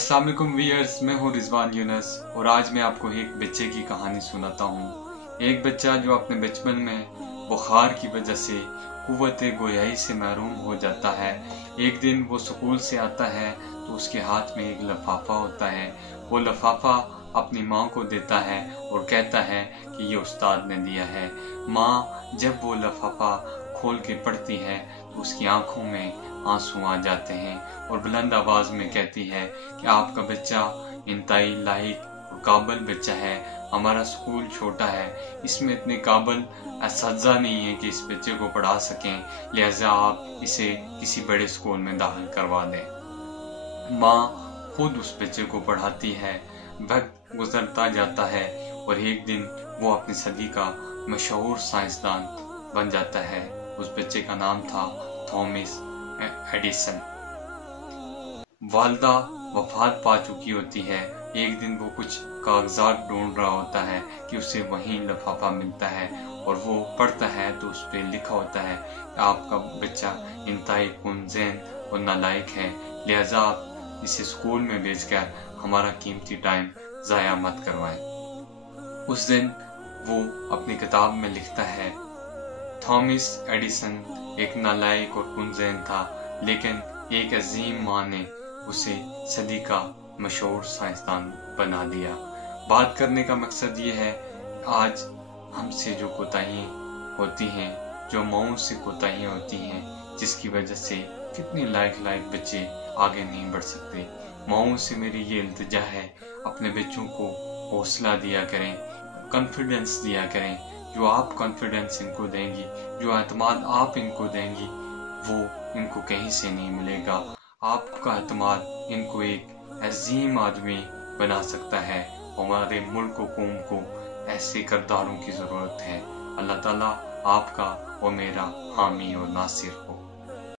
अस्सलाम वालेकुम व्यूअर्स, मैं हूँ रिजवान यूनस और आज मैं आपको एक बच्चे की कहानी सुनाता हूँ। एक बच्चा जो अपने बचपन में बुखार की वजह से कुव्वत गोयाई से महरूम हो जाता है। एक दिन वो स्कूल से आता है तो उसके हाथ में एक लफाफा होता है। वो लफाफा अपनी माँ को देता है और कहता है कि ये उस्ताद ने दिया है। माँ जब वो लफाफा खोल के पढ़ती है तो उसकी आंखों में आंसू आ जाते हैं और बुलंद आवाज में कहती है कि आपका बच्चा इंतहाई लायक और काबिल बच्चा है। हमारा स्कूल छोटा है, इसमें इतने काबिल असاتذہ नहीं है कि इस बच्चे को पढ़ा सकें, लिहाजा आप इसे किसी बड़े स्कूल में दाखिल करवा दें। माँ खुद उस बच्चे को पढ़ाती है। वक्त गुजरता जाता है और एक दिन वो अपनी सदी का मशहूर साइंसदान बन जाता है। उस बच्चे का नाम था थॉमस एडिसन। वालदा वफात पा चुकी होती है। एक दिन वो कुछ कागजात ढूंढ रहा होता है कि उसे वहीं लफाफा मिलता है और वो पढ़ता है तो उस पर लिखा होता है कि आपका बच्चा इंतहाई कुनज़ैन और नालायक है, लिहाजा आप इसे स्कूल में भेजकर हमारा कीमती टाइम ज़ाया मत करवाएं। उस दिन वो अपनी किताब में लिखता है, थॉमस एडिसन एक नालायक और कुनज़ैन था, लेकिन एक अजीम माँ ने उसे सदी का मशहूर साइंसदान बना दिया। बात करने का मकसद ये है, आज हमसे जो कोताहियाँ होती हैं, जो माओं से कोताहियाँ होती हैं, जिसकी वजह से कितने लायक बच्चे आगे नहीं बढ़ सकते। माओं से मेरी ये इल्तिजा है, अपने बच्चों को हौसला दिया करें, कॉन्फिडेंस दिया करें। जो आप कॉन्फिडेंस इनको देंगी, जो एतमाद आप इनको देंगी, वो इनको कहीं से नहीं मिलेगा। आपका एतमाद इनको एक अजीम आदमी बना सकता है। हमारे मुल्क को, कौम को ऐसे किरदारों की ज़रूरत है। अल्लाह ताला आपका और मेरा हामी और नासिर हो।